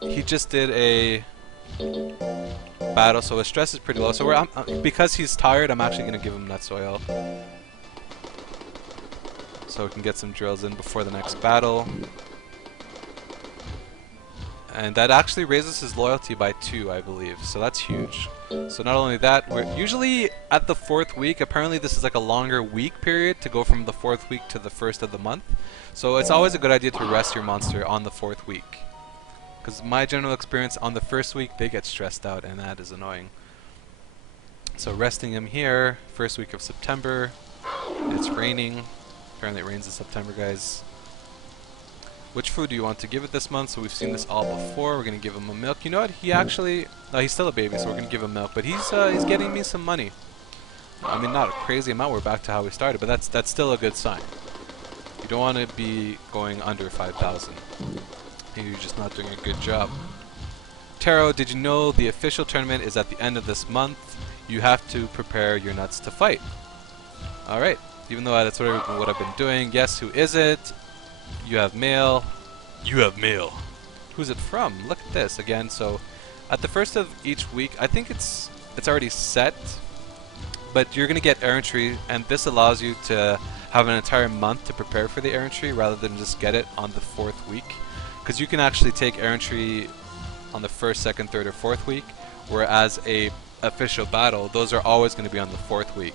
he just did a battle, so his stress is pretty low. So because he's tired, I'm actually gonna give him nuts oil, so we can get some drills in before the next battle. And that actually raises his loyalty by 2, I believe. So that's huge. So not only that, we're usually at the 4th week. Apparently this is like a longer week period to go from the 4th week to the 1st of the month. So it's always a good idea to rest your monster on the 4th week. Because my general experience, on the 1st week they get stressed out, and that is annoying. So resting him here, 1st week of September. It's raining. Apparently it rains in September, guys. Which food do you want to give it this month? So we've seen this all before. We're gonna give him a milk. You know what? He actually, no, he's still a baby, so we're gonna give him milk. But he's getting me some money. I mean, not a crazy amount. We're back to how we started, but that's still a good sign. You don't want to be going under 5,000. You're just not doing a good job. Taro, did you know the official tournament is at the end of this month? You have to prepare your nuts to fight. All right. Even though that's what I've been doing. Yes. Who is it? You have mail. You have mail. Who's it from? Look at this again. So, at the 1st of each week, I think it's already set, but you're gonna get errantry, and this allows you to have an entire month to prepare for the errantry rather than just get it on the 4th week, because you can actually take errantry on the 1st, 2nd, 3rd, or 4th week, whereas a official battle, those are always going to be on the 4th week.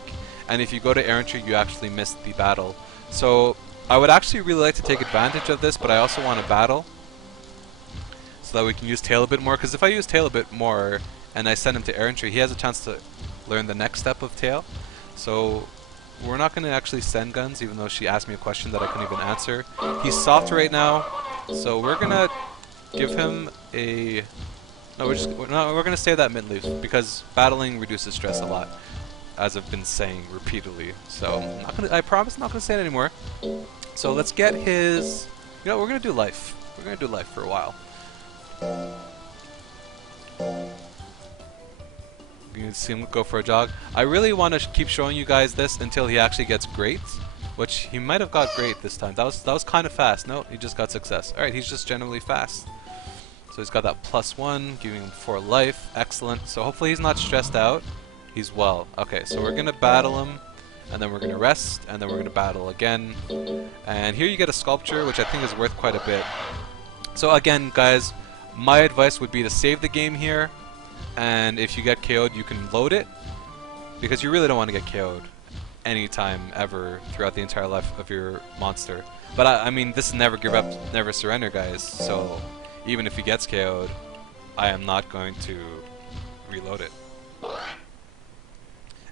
And if you go to errantry, you actually miss the battle. So I would actually really like to take advantage of this, but I also want to battle so that we can use tail a bit more, because if I use tail a bit more and I send him to errantry, he has a chance to learn the next step of tail. So we're not going to actually send Guns, even though she asked me a question that I couldn't even answer. He's soft right now, so we're going to give him a... No, we're going to save that mid leaf, because battling reduces stress a lot, as I've been saying repeatedly. So I promise I'm not going to say it anymore. So let's get his... You know, we're going to do life. We're going to do life for a while. You can see him go for a jog. I really want to keep showing you guys this until he actually gets great, which he might have got great this time. That was kind of fast. No, he just got success. Alright, he's just generally fast. So he's got that +1, giving him 4 life. Excellent. So hopefully he's not stressed out. He's well. Okay, so we're going to battle him, and then we're going to rest, and then we're going to battle again. And here you get a sculpture, which I think is worth quite a bit. So again, guys, my advice would be to save the game here, and if you get KO'd, you can load it, because you really don't want to get KO'd anytime ever throughout the entire life of your monster. But I mean, this is never give up, never surrender, guys. So even if he gets KO'd, I am not going to reload it.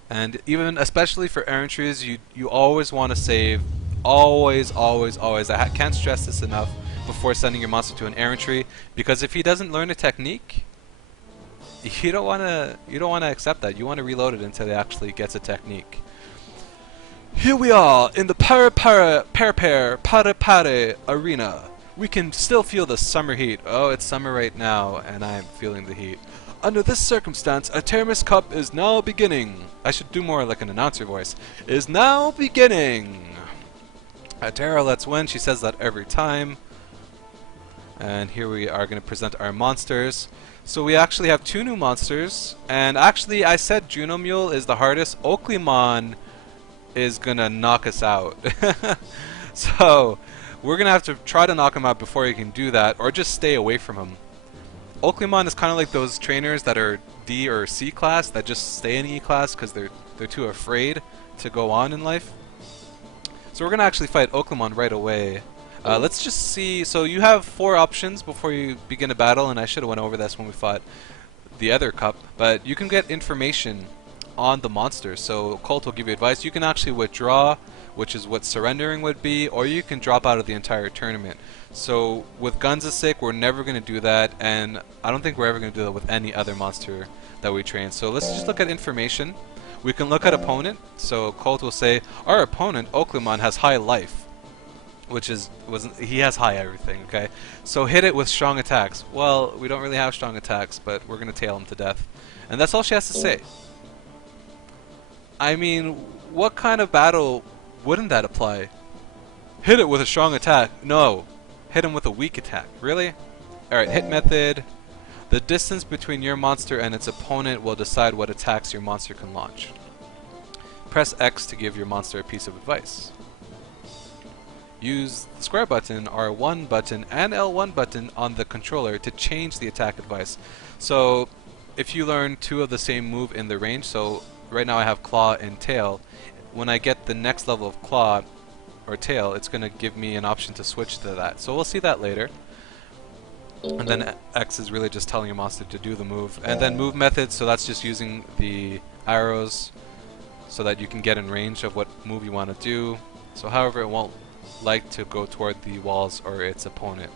And even, especially for errantries, you always want to save. Always, always, always. I can't stress this enough before sending your monster to an errantry, because if he doesn't learn a technique, you don't want to accept that. You want to reload it until he actually gets a technique. Here we are in the Pare arena. We can still feel the summer heat. Oh, it's summer right now, and I am feeling the heat. Under this circumstance, a Terminus Cup is now beginning. I should do more like an announcer voice. Is now beginning. Tara, let's win. She says that every time. And here we are going to present our monsters. So we actually have 2 new monsters. And actually, I said Juno Mule is the hardest. Oaklymon is going to knock us out. So we're going to have to try to knock him out before he can do that, or just stay away from him. Oaklymon is kind of like those trainers that are D or C class that just stay in E class because they're too afraid to go on in life. So we're going to actually fight Oaklymon right away. Let's just see. So you have 4 options before you begin a battle, and I should have went over this when we fought the other cup. But you can get information on the monster. So Colt will give you advice. You can actually withdraw, which is what surrendering would be, or you can drop out of the entire tournament. So with Guns' sake, we're never going to do that, and I don't think we're ever going to do that with any other monster that we train. So let's just look at information. We can look at opponent. So Colt will say, our opponent, Oaklymon, has high life, which is, he has high everything, okay? So hit it with strong attacks. Well, we don't really have strong attacks, but we're going to tail him to death. And that's all she has to say. I mean, what kind of battle wouldn't that apply? Hit it with a strong attack. No. Hit him with a weak attack. Really? Alright, hit method. The distance between your monster and its opponent will decide what attacks your monster can launch. Press X to give your monster a piece of advice. Use the square button, R1 button, and L1 button on the controller to change the attack advice. So, if you learn two of the same move in the range, so right now I have Claw and Tail, when I get the next level of Claw or Tail, it's going to give me an option to switch to that. So we'll see that later. And then X is really just telling your monster to do the move. And then move method, so that's just using the arrows so that you can get in range of what move you want to do. So however, it won't like to go toward the walls or its opponent.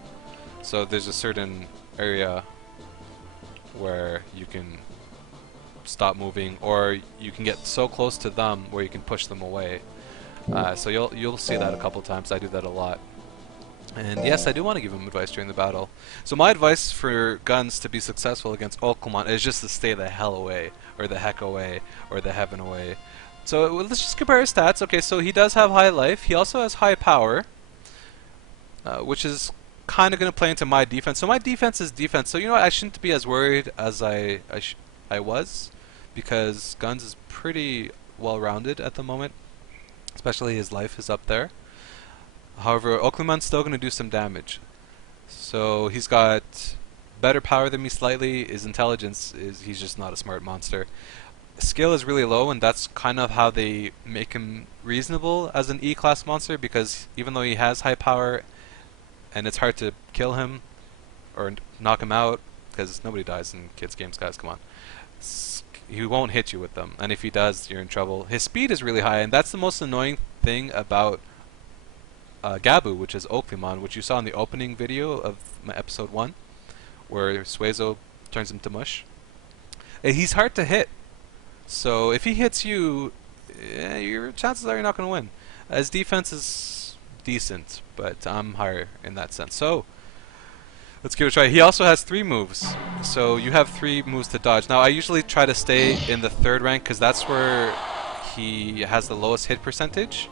So there's a certain area where you can stop moving, or you can get so close to them where you can push them away. So you'll see that a couple times. I do that a lot. And yes, I do want to give him advice during the battle. So my advice for Guns to be successful against Oklahoma is just to stay the hell away, or the heck away, or the heaven away. So let's just compare his stats. Okay, so he does have high life. He also has high power, which is kind of going to play into my defense. So my defense is defense. So you know what? I shouldn't be as worried as I was, because Guns is pretty well-rounded at the moment. Especially his life is up there. However, Oaklemon's still going to do some damage. So he's got better power than me slightly. His intelligence is, he's just not a smart monster. Skill is really low, and that's kind of how they make him reasonable as an E-class monster, because even though he has high power and it's hard to kill him or knock him out, because nobody dies in kids games, guys, come on. He won't hit you with them, and if he does, you're in trouble. His speed is really high, and that's the most annoying thing about Gabu, which is Oaklemon, which you saw in the opening video of my episode 1, where Suezo turns him to mush. He's hard to hit, so if he hits you, your chances are you're not going to win. His defense is decent, but I'm higher in that sense. So let's give it a try. He also has 3 moves, so you have 3 moves to dodge. Now I usually try to stay in the 3rd rank, because that's where he has the lowest hit percentage.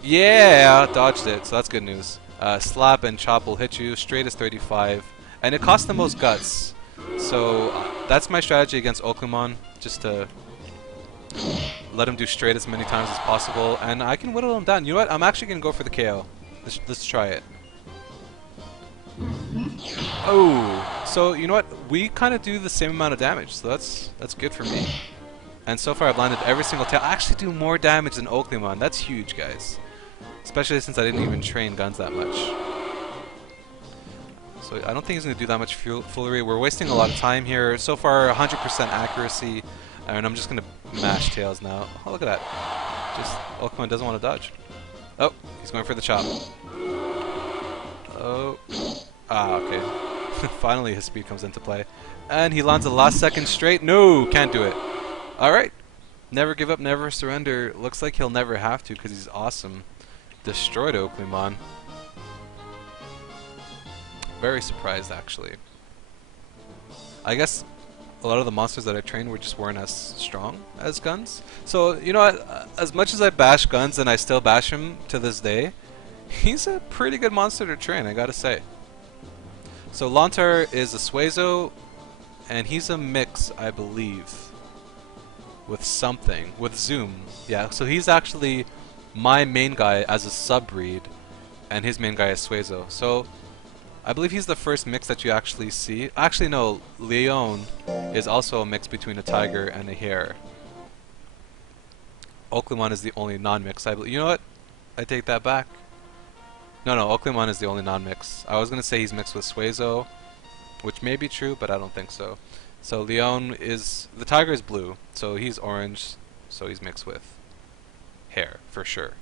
Yeah, dodged it, so that's good news. Slap and Chop will hit you. Straight is 35, and it costs the most guts. So that's my strategy against Oaklemon, just to let him do straight as many times as possible, and I can whittle him down. You know what? I'm actually going to go for the KO. Let's try it. Oh, so you know what? We kind of do the same amount of damage, so that's good for me. And so far I've landed every single tail. I actually do more damage than Oaklemon. That's huge, guys. Especially since I didn't even train Guns that much. So I don't think he's going to do that much foolery. We're wasting a lot of time here. So far 100% accuracy, and I'm just going to mash tails now. Oh, look at that. Just Oaklemon doesn't want to dodge. Oh, he's going for the chop. Oh. Ah, okay. Finally his speed comes into play. And he lands the last second straight. No, can't do it. Alright. Never give up, never surrender. Looks like he'll never have to, because he's awesome. Destroyed Oaklemon. Very surprised, actually. I guess a lot of the monsters that I trained weren't as strong as Guns. So, you know what? As much as I bash Guns, and I still bash him to this day, he's a pretty good monster to train, I gotta say. So Lontar is a Suezo, and he's a mix, I believe, with something, with Zoom. Yeah, so he's actually my main guy as a sub-breed, and his main guy is Suezo. So I believe he's the first mix that you actually see. Actually, no, Leon is also a mix between a tiger and a hare. Oaklemon is the only non-mix, I believe. You know what? I take that back. No, Oaklemon is the only non-mix. I was going to say he's mixed with Suezo, which may be true, but I don't think so. So Leon is... the tiger is blue, so he's orange, so he's mixed with hare, for sure.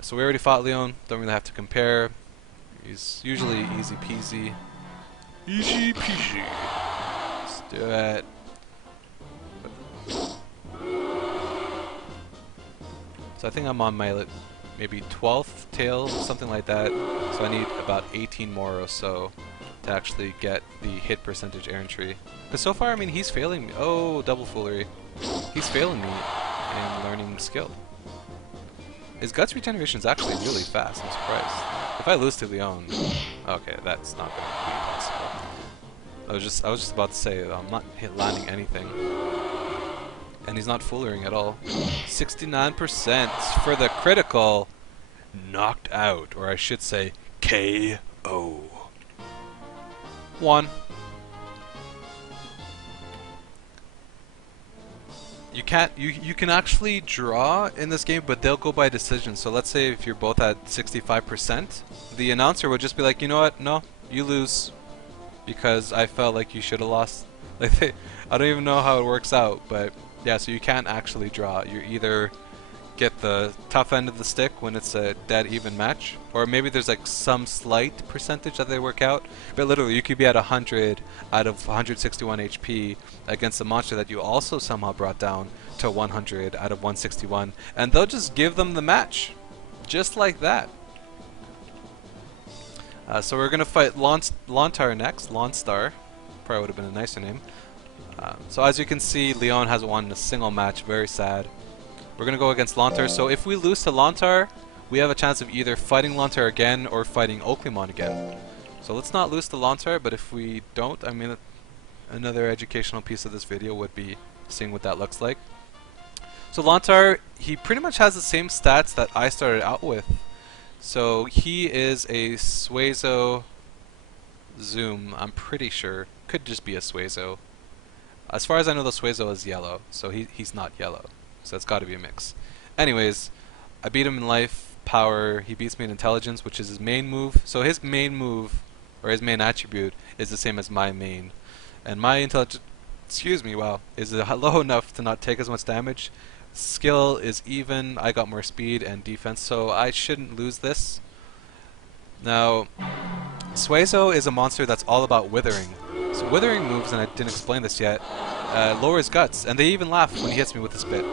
So we already fought Leon, don't really have to compare. He's usually easy peasy. Easy peasy. Let's do it. So I think I'm on my maybe 12th tail, something like that. So I need about 18 more or so to actually get the hit percentage errantry. Because so far, I mean, he's failing me. Oh, double foolery. He's failing me in learning skill. His guts regeneration is actually really fast. I'm surprised. If I lose to Leon, okay, that's not going to be possible. I was just about to say I'm not landing anything, and he's not foolering at all. 69% for the critical, knocked out, or I should say KO. 1. You can't. You can actually draw in this game, but they'll go by decision. So let's say if you're both at 65%, the announcer would just be like, you know what? No, you lose, because I felt like you should have lost. Like I don't even know how it works out, but yeah. So you can't actually draw. You either get the tough end of the stick when it's a dead even match, or maybe there's like some slight percentage that they work out, but literally you could be at 100 out of 161 HP against a monster that you also somehow brought down to 100 out of 161, and they'll just give them the match just like that. So we're gonna fight Lontar next. Lonstar probably would have been a nicer name. So as you can see, Leon hasn't won a single match. Very sad. We're going to go against Lontar, so if we lose to Lontar, we have a chance of either fighting Lontar again or fighting Oakleymon again. So let's not lose to Lontar, but if we don't, I mean, another educational piece of this video would be seeing what that looks like. So Lontar, he pretty much has the same stats that I started out with. So he is a Suezo Zoom, I'm pretty sure. Could just be a Suezo. As far as I know, the Suezo is yellow, so he's not yellow. So it's got to be a mix. Anyways, I beat him in life, power. He beats me in intelligence, which is his main move. So his main move, or his main attribute, is the same as my main. And my intelligence, is low enough to not take as much damage. Skill is even. I got more speed and defense, so I shouldn't lose this. Now, Suezo is a monster that's all about withering. So withering moves, and I didn't explain this yet, lowers guts, and they even laugh when he hits me with the spit.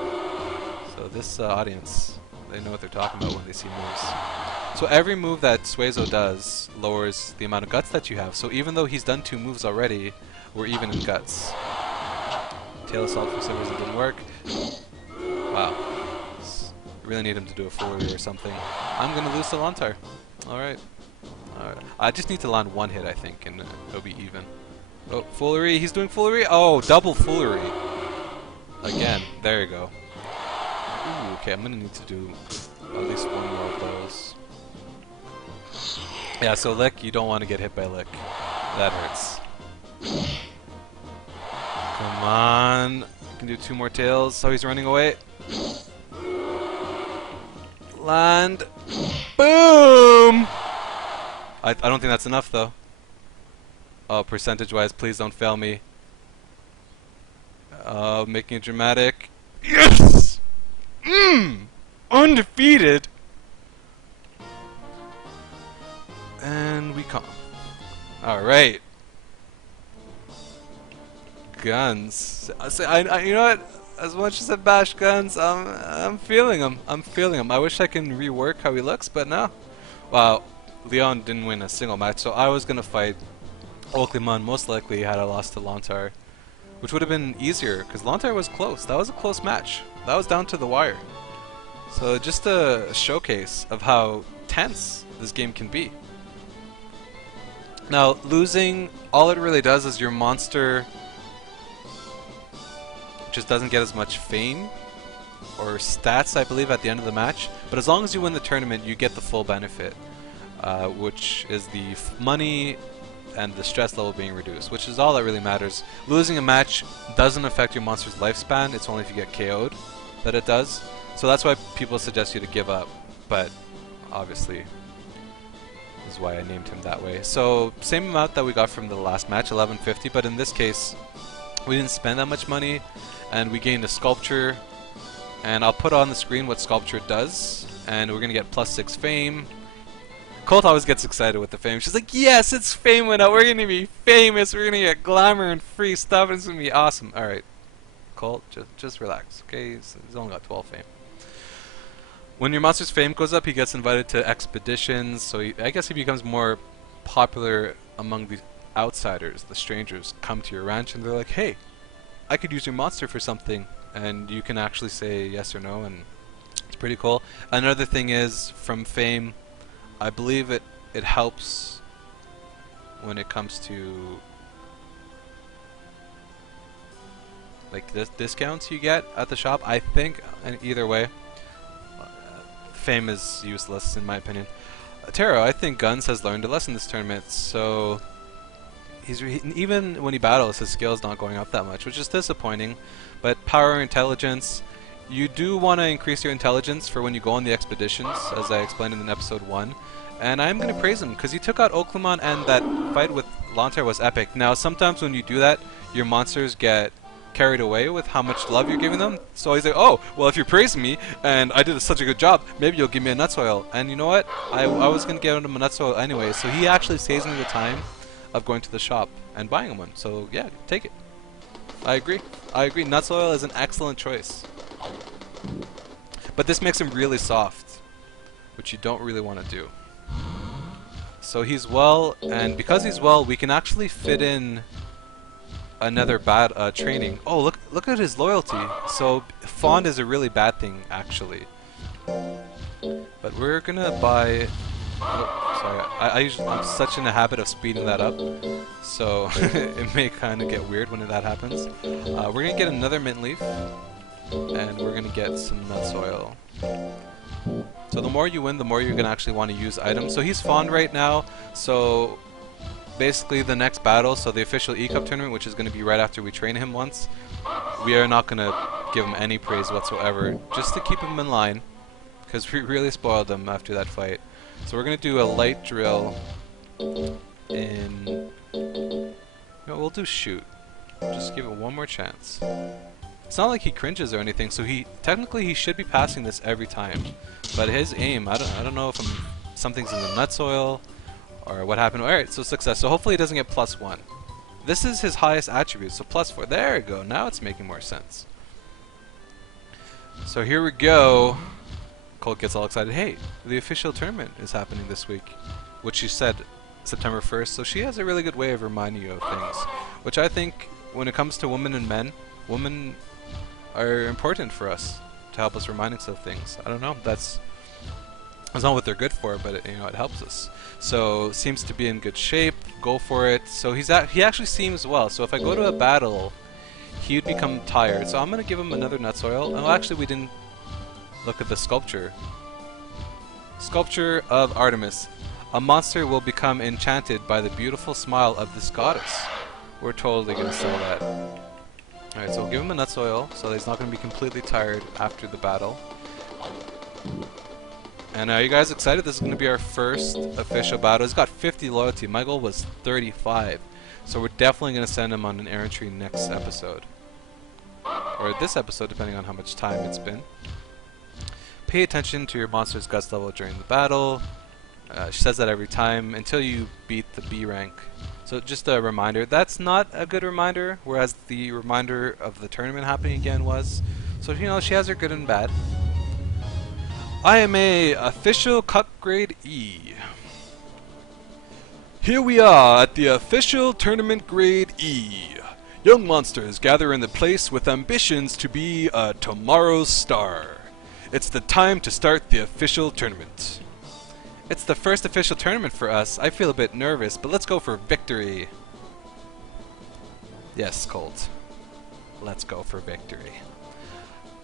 So this audience, they know what they're talking about when they see moves. So every move that Suezo does lowers the amount of guts that you have. So even though he's done 2 moves already, we're even in guts. Tail Assault for some reason didn't work. Wow. Really need him to do a foolery or something. I'm going to lose to Lontar. Alright. I just need to land 1 hit, I think, and it'll be even. Oh, foolery. He's doing foolery. Oh, double foolery. Again. There you go. Ooh, okay, I'm going to need to do at least 1 more of those. Yeah, so Lick, you don't want to get hit by Lick. That hurts. Come on. You can do 2 more tails. Oh, he's running away. Land. Boom! I don't think that's enough, though. Oh, percentage-wise, please don't fail me. Making it dramatic. Yes! Undefeated! And we come. Alright. Guns. You know what? As much as I bash Guns, I'm feeling him. I'm feeling him. I wish I can rework how he looks, but no. Wow. Leon didn't win a single match, so I was gonna fight Oakleymon most likely had I lost to Lontar, which would have been easier because Lontar was close. That was a close match. That was down to the wire. So just a showcase of how tense this game can be. Now, losing, all it really does is your monster just doesn't get as much fame or stats, I believe, at the end of the match. But as long as you win the tournament, you get the full benefit, which is the money and the stress level being reduced, which is all that really matters. Losing a match doesn't affect your monster's lifespan. It's only if you get KO'd that it does. So that's why people suggest you to give up, but obviously is why I named him that way. So same amount that we got from the last match, 1150, but in this case we didn't spend that much money and we gained a sculpture, and I'll put on the screen what sculpture does, and we're gonna get +6 fame. Colt always gets excited with the fame. She's like, yes, it's fame went out. We're going to be famous. We're going to get glamour and free stuff. It's going to be awesome. All right. Colt, just relax, okay? He's only got 12 fame. When your monster's fame goes up, he gets invited to expeditions. So I guess he becomes more popular among the outsiders. The strangers come to your ranch and they're like, hey, I could use your monster for something. And you can actually say yes or no. And it's pretty cool. Another thing is, from fame, I believe it it helps when it comes to like discounts you get at the shop. I think, and either way, fame is useless in my opinion. Taro, I think Guns has learned a lesson this tournament, so even when he battles, his skill is not going up that much, which is disappointing. But power and intelligence, you do want to increase your intelligence for when you go on the expeditions, as I explained in episode 1. And I'm going to praise him, because he took out Oklumon, and that fight with Lontar was epic. Now, sometimes when you do that, your monsters get carried away with how much love you're giving them. So he's like, oh, well, if you're praising me and I did such a good job, maybe you'll give me a nut soil. And you know what? I was going to get him a nut soil anyway, so he actually saves me the time of going to the shop and buying him one. So yeah, take it. I agree. I agree. Nut soil is an excellent choice. But this makes him really soft, which you don't really want to do. So he's well, and because he's well, we can actually fit in another bad training. Oh, look at his loyalty. So fond is a really bad thing actually. But we're gonna buy. Oh, sorry, I'm such in the habit of speeding that up, so it may kind of get weird when that happens. We're gonna get another mint leaf, and we're gonna get some nut soil. So the more you win, the more you're gonna actually want to use items. So he's fond right now. So basically the next battle, so the official E-Cup tournament, which is going to be right after we train him once, we are not going to give him any praise whatsoever, just to keep him in line, because we really spoiled him after that fight. So we're going to do a light drill in... No, we'll do shoot. Just give it one more chance. It's not like he cringes or anything, so technically he should be passing this every time. But his aim, I don't know if something's in the nut soil, or what happened. Alright, so success. So hopefully he doesn't get +1. This is his highest attribute, so +4. There we go. Now it's making more sense. So here we go. Colt gets all excited. Hey, the official tournament is happening this week, which she said September 1st. So she has a really good way of reminding you of things, which I think when it comes to women and men, women are important for us to help us remind us of things. I don't know. That's not what they're good for, but it helps us. So seems to be in good shape. Go for it. So he actually seems well. So if I go to a battle, he would become tired. So I'm gonna give him another nut soil. Oh, actually, we didn't look at the sculpture. Sculpture of Artemis. A monster will become enchanted by the beautiful smile of this goddess. We're totally gonna sell that. All right, so we'll give him a nut soil, so that he's not gonna be completely tired after the battle. And are you guys excited? This is going to be our first official battle. He's got 50 loyalty. My goal was 35. So we're definitely going to send him on an errantry next episode. Or this episode, depending on how much time it's been. Pay attention to your monster's guts level during the battle. She says that every time until you beat the B rank. So just a reminder. That's not a good reminder, whereas the reminder of the tournament happening again was. So, she has her good and bad. I am a official Cup grade E. Here we are at the official tournament grade E. Young monsters gather in the place with ambitions to be a tomorrow's star. It's the time to start the official tournament. It's the first official tournament for us. I feel a bit nervous, but let's go for victory. Yes, Colt. Let's go for victory.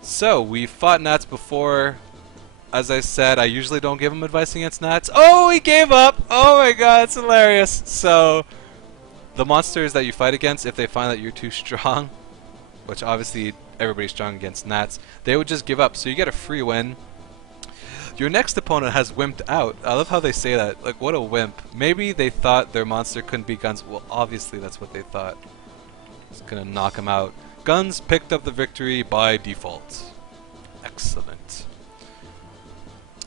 So, we fought Nats before. As I said, I usually don't give him advice against Nats. Oh, he gave up! Oh my god, it's hilarious! So, the monsters that you fight against, if they find that you're too strong, which obviously everybody's strong against Nats, they would just give up. So you get a free win. Your next opponent has wimped out. I love how they say that. Like, what a wimp. Maybe they thought their monster couldn't beat Guns. Well, obviously that's what they thought. It's gonna knock him out. Guns picked up the victory by default. Excellent.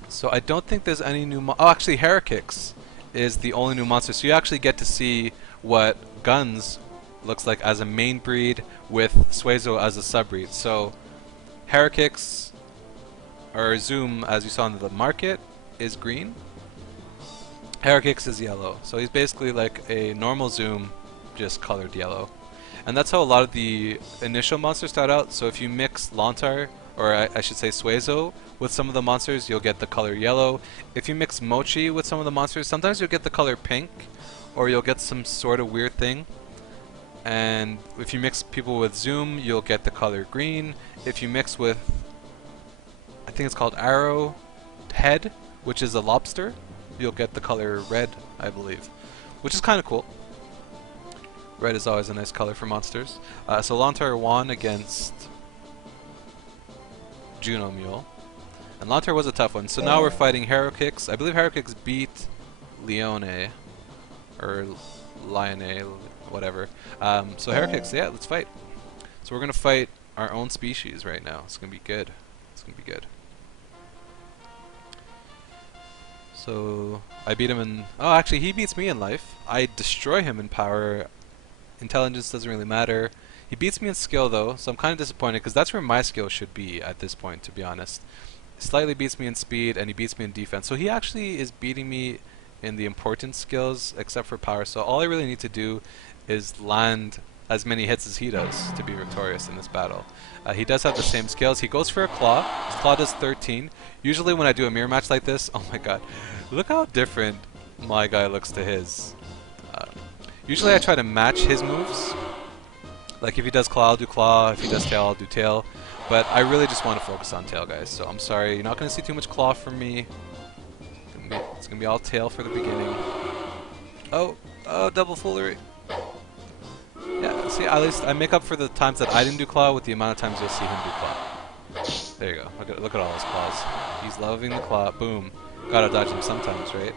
So I don't think there's any new oh, actually Heracix is the only new monster. So you actually get to see what Guns looks like as a main breed with Suezo as a subbreed. So Heracix, or Zoom, as you saw in the market, is green. Heracix is yellow. So he's basically like a normal Zoom, just colored yellow. And that's how a lot of the initial monsters start out. So if you mix Lontar, or I should say Suezo, with some of the monsters, you'll get the color yellow. If you mix Mochi with some of the monsters, sometimes you'll get the color pink, or you'll get some sort of weird thing. And if you mix people with Zoom, you'll get the color green. If you mix with, I think it's called Arrow Head, which is a lobster, you'll get the color red, I believe, which is kind of cool. Red is always a nice color for monsters. So Lontar won against Juno Mule. And Lontar was a tough one. So now we're fighting Hero Kicks. I believe Hero Kicks beat Leone, or Lione, whatever. So Hero Kicks, yeah, let's fight. So we're gonna fight our own species right now. It's gonna be good. It's gonna be good. So I beat him in. Oh, actually, he beats me in life. I destroy him in power. Intelligence doesn't really matter. He beats me in skill though, so I'm kind of disappointed because that's where my skill should be at this point, to be honest. Slightly beats me in speed, and he beats me in defense. So he actually is beating me in the important skills, except for power. So all I really need to do is land as many hits as he does to be victorious in this battle. He does have the same skills. He goes for a claw. His claw does 13. Usually when I do a mirror match like this, oh my god, look how different my guy looks to his. Usually I try to match his moves. Like if he does claw, I'll do claw. If he does tail, I'll do tail. But I really just want to focus on tail, guys. So I'm sorry, you're not going to see too much claw from me. It's going to be all tail for the beginning. Oh, double foolery. Yeah, see, at least I make up for the times that I didn't do claw with the amount of times you'll see him do claw. There you go. Look at all his claws. He's loving the claw. Boom. Gotta dodge him sometimes, right?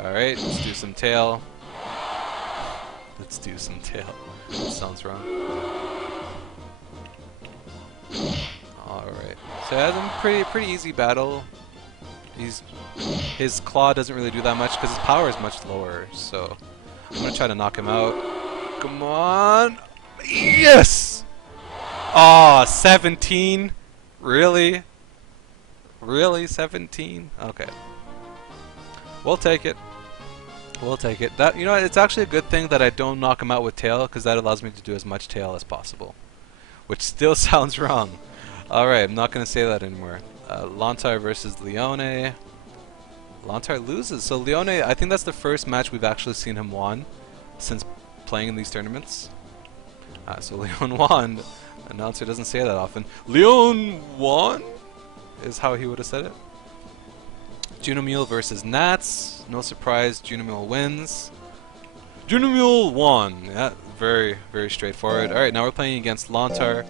Alright, let's do some tail. Let's do some tail. That sounds wrong. Alright. So that's a pretty easy battle. His claw doesn't really do that much because his power is much lower. So I'm gonna try to knock him out. Come on! Yes! Aw, 17? Really? Really? 17? Okay. We'll take it. We'll take it. That, you know, it's actually a good thing that I don't knock him out with tail, because that allows me to do as much tail as possible. Which still sounds wrong. Alright, I'm not going to say that anymore. Lontar versus Leone. Lontar loses. So Leone, I think that's the first match we've actually seen him won since playing in these tournaments. So Leon won. Announcer doesn't say that often. Leon won is how he would have said it. Juno Mule versus Nats. No surprise, Juno Mule wins. Juno Mule won. Yeah, very, very straightforward. Alright, now we're playing against Lontar.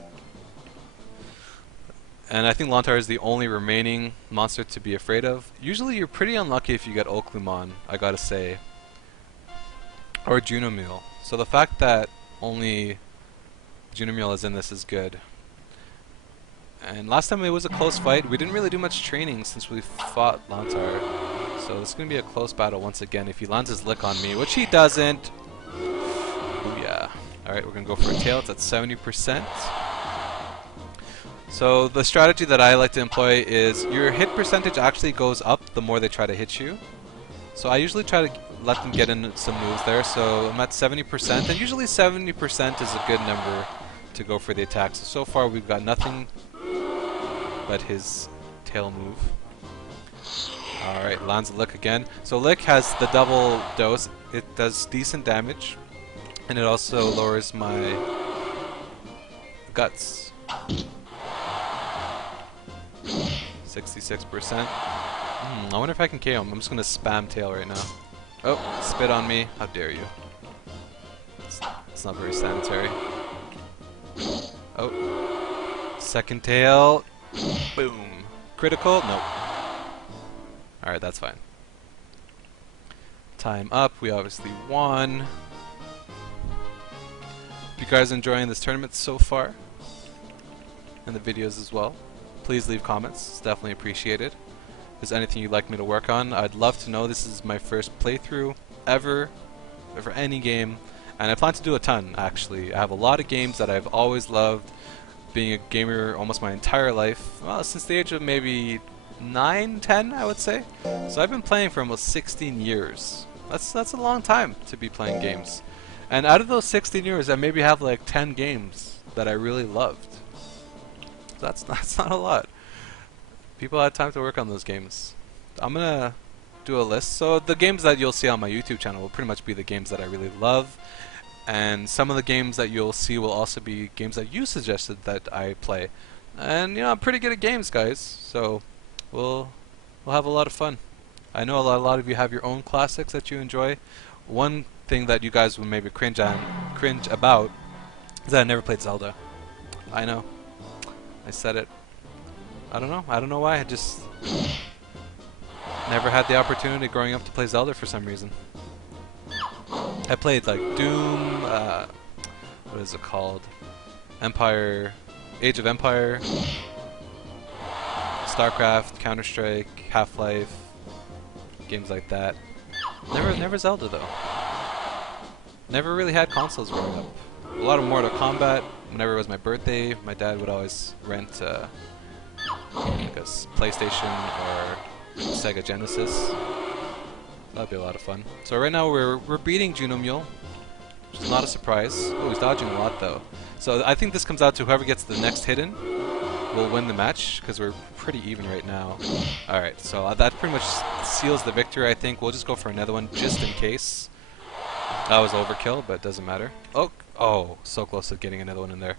And I think Lontar is the only remaining monster to be afraid of. Usually you're pretty unlucky if you get Oklumon, I gotta say. Or Juno Mule. So the fact that only Juno Mule is in this is good. And last time it was a close fight. We didn't really do much training since we fought Lontar. So this is going to be a close battle once again if he lands his lick on me, which he doesn't. Booyah. Alright, we're going to go for a tail. It's at 70%. So the strategy that I like to employ is your hit percentage actually goes up the more they try to hit you. So I usually try to let them get in some moves there. So I'm at 70%, and usually 70% is a good number to go for the attacks. So far we've got nothing but his tail move. Alright, lands a lick again. So lick has the double dose. It does decent damage, and it also lowers my guts. 66%. I wonder if I can KO him. I'm just gonna spam tail right now. Oh, spit on me. How dare you. It's not very sanitary. Oh. Second tail. Boom. Critical? Nope. Alright, that's fine. Time up. We obviously won. If you guys are enjoying this tournament so far, and the videos as well, please leave comments. It's definitely appreciated. If there's anything you'd like me to work on, I'd love to know. This is my first playthrough ever for any game, and I plan to do a ton, actually. I have a lot of games that I've always loved, being a gamer almost my entire life, well, since the age of maybe 9, 10, I would say. So I've been playing for almost 16 years. That's a long time to be playing games. And out of those 16 years, I maybe have like 10 games that I really loved. that's not a lot. People had time to work on those games. I'm gonna do a list. So the games that you'll see on my YouTube channel will pretty much be the games that I really love, and some of the games that you'll see will also be games that you suggested that I play. And you know, I'm pretty good at games, guys. So we'll have a lot of fun. I know a lot of you have your own classics that you enjoy. One thing that you guys would maybe cringe about is that I never played Zelda. I know. I said it. I don't know. I don't know why. I just never had the opportunity growing up to play Zelda for some reason. I played like Doom, what is it called? Age of Empire, StarCraft, Counter-Strike, Half-Life, games like that. Never Zelda though. Never really had consoles growing up. A lot of Mortal Kombat. Whenever it was my birthday, my dad would always rent like a PlayStation or Sega Genesis. That'd be a lot of fun. So right now we're beating Juno Mule, which is not a surprise. Oh, he's dodging a lot though. So I think this comes out to whoever gets the next hidden will win the match, because we're pretty even right now. Alright, so that pretty much seals the victory, I think. We'll just go for another one just in case. That was overkill, but it doesn't matter. Oh, so close to getting another one in there.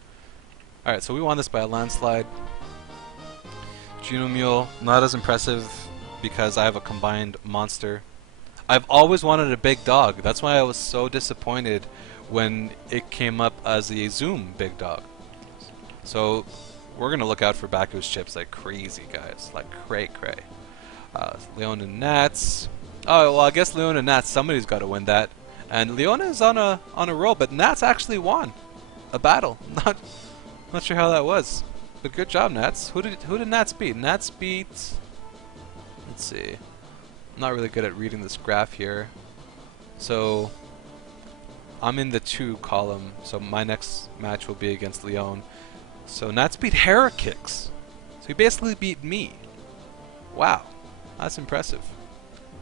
Alright, so we won this by a landslide. Juno Mule, not as impressive because I have a combined monster. I've always wanted a big dog. That's why I was so disappointed when it came up as a Zoom big dog. So we're going to look out for Baku's chips like crazy, guys. Like cray-cray. Leon and Nats. Oh, well, I guess Leon and Nats, somebody's got to win that. And Leona is on a roll, but Nats actually won a battle. Not sure how that was, but good job, Nats. Who did Nats beat? Nats beat. Let's see. I'm not really good at reading this graph here. So I'm in the 2 column. So my next match will be against Leon. So Nats beat Heracix. So he basically beat me. Wow, that's impressive.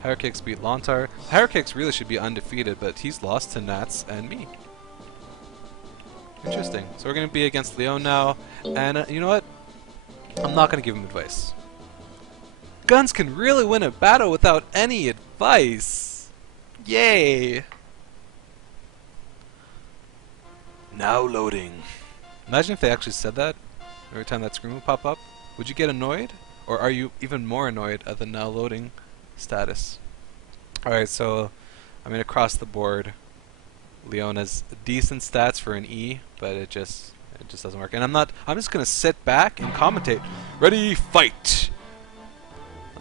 Heracix beat Lontar. Heracix really should be undefeated, but he's lost to Nats and me. Interesting. So we're going to be against Leon now. And you know what? I'm not going to give him advice. Guns can really win a battle without any advice. Yay! Now loading. Imagine if they actually said that every time that screen would pop up. Would you get annoyed? Or are you even more annoyed at the now loading status? Alright, so I'm going to cross the board. Leon has decent stats for an E, but it just doesn't work. And I'm just going to sit back and commentate. Ready, fight!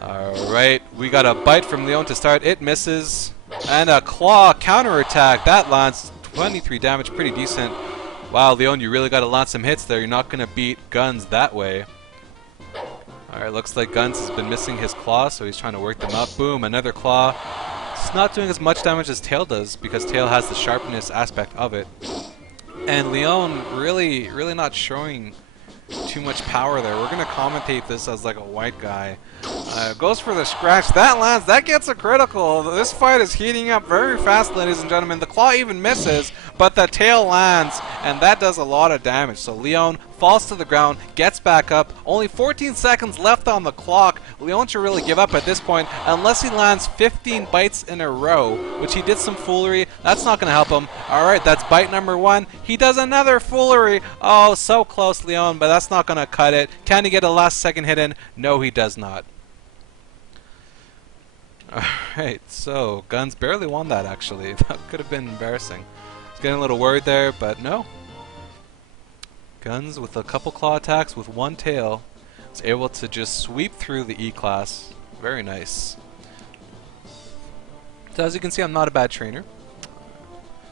Alright, we got a bite from Leon to start. It misses. And a claw counterattack. That lands 23 damage, pretty decent. Wow, Leon, you really got to land some hits there. You're not going to beat Guns that way. Alright, looks like Guns has been missing his claw, so he's trying to work them up. Boom, another claw. It's not doing as much damage as Tail does, because Tail has the sharpness aspect of it. And Leon really not showing too much power there. We're going to commentate this as like a white guy. Goes for the scratch. That lands. That gets a critical. This fight is heating up very fast, ladies and gentlemen. The claw even misses, but the tail lands, and that does a lot of damage. So Leon falls to the ground, gets back up. Only 14 seconds left on the clock. Leon should really give up at this point, unless he lands 15 bites in a row, which he did some foolery. That's not going to help him. Alright, that's bite number 1. He does another foolery. Oh, so close, Leon, but that's not going to cut it. Can he get a last second hit in? No, he does not. Alright, so Guns barely won that, actually. That could have been embarrassing. I was getting a little worried there, but no. Guns with a couple claw attacks with one tail is able to just sweep through the E-class. Very nice. So as you can see, I'm not a bad trainer.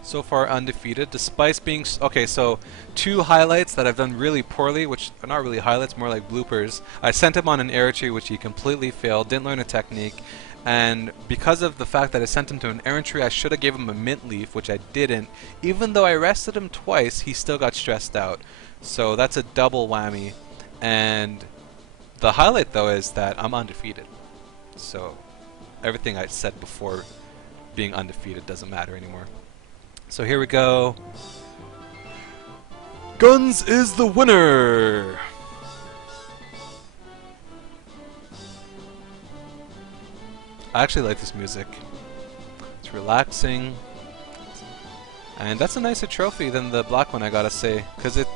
So far undefeated, despite being... Okay, so 2 highlights that I've done really poorly, which are not really highlights, more like bloopers. I sent him on an air tree, which he completely failed, didn't learn a technique. And because of the fact that I sent him to an errant tree, I should have gave him a mint leaf, which I didn't. Even though I rested him twice, he still got stressed out. So that's a double whammy. And the highlight, though, is that I'm undefeated. So everything I said before being undefeated doesn't matter anymore. So here we go. Guns is the winner! I actually like this music. It's relaxing. And that's a nicer trophy than the black one, I gotta say. Because it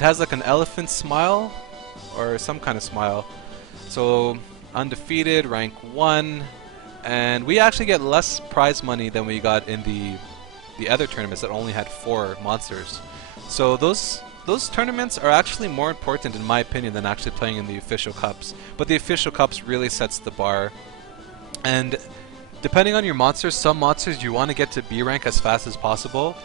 has like an elephant smile. Or some kind of smile. So, undefeated, rank 1. And we actually get less prize money than we got in the other tournaments that only had 4 monsters. So those tournaments are actually more important in my opinion than actually playing in the official cups. But the official cups really sets the bar. And depending on your monsters, some monsters you want to get to B rank as fast as possible.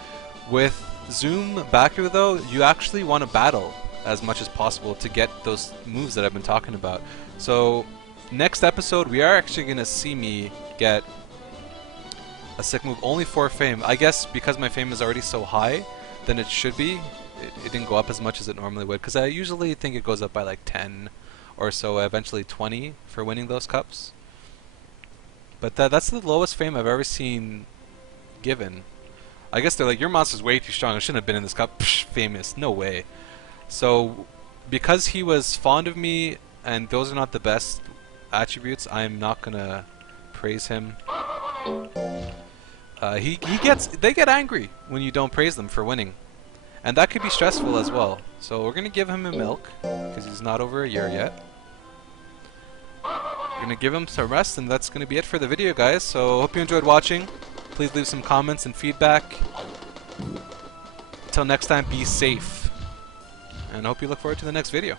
With Zoom Backer though, you actually want to battle as much as possible to get those moves that I've been talking about. So next episode we are actually going to see me get a sick move only for fame. I guess because my fame is already so high, then it should be. It didn't go up as much as it normally would, because I usually think it goes up by like 10 or so, eventually 20 for winning those cups. But that's the lowest fame I've ever seen given. I guess they're like, your monster's way too strong, it shouldn't have been in this cup. Psh, famous, no way. So because he was fond of me, and those are not the best attributes, I'm not gonna praise him. They get angry when you don't praise them for winning. And that could be stressful as well. So we're gonna give him a milk, because he's not over a year yet. We're gonna give him some rest, and that's gonna be it for the video, guys. So hope you enjoyed watching. Please leave some comments and feedback. Until next time, be safe. And I hope you look forward to the next video.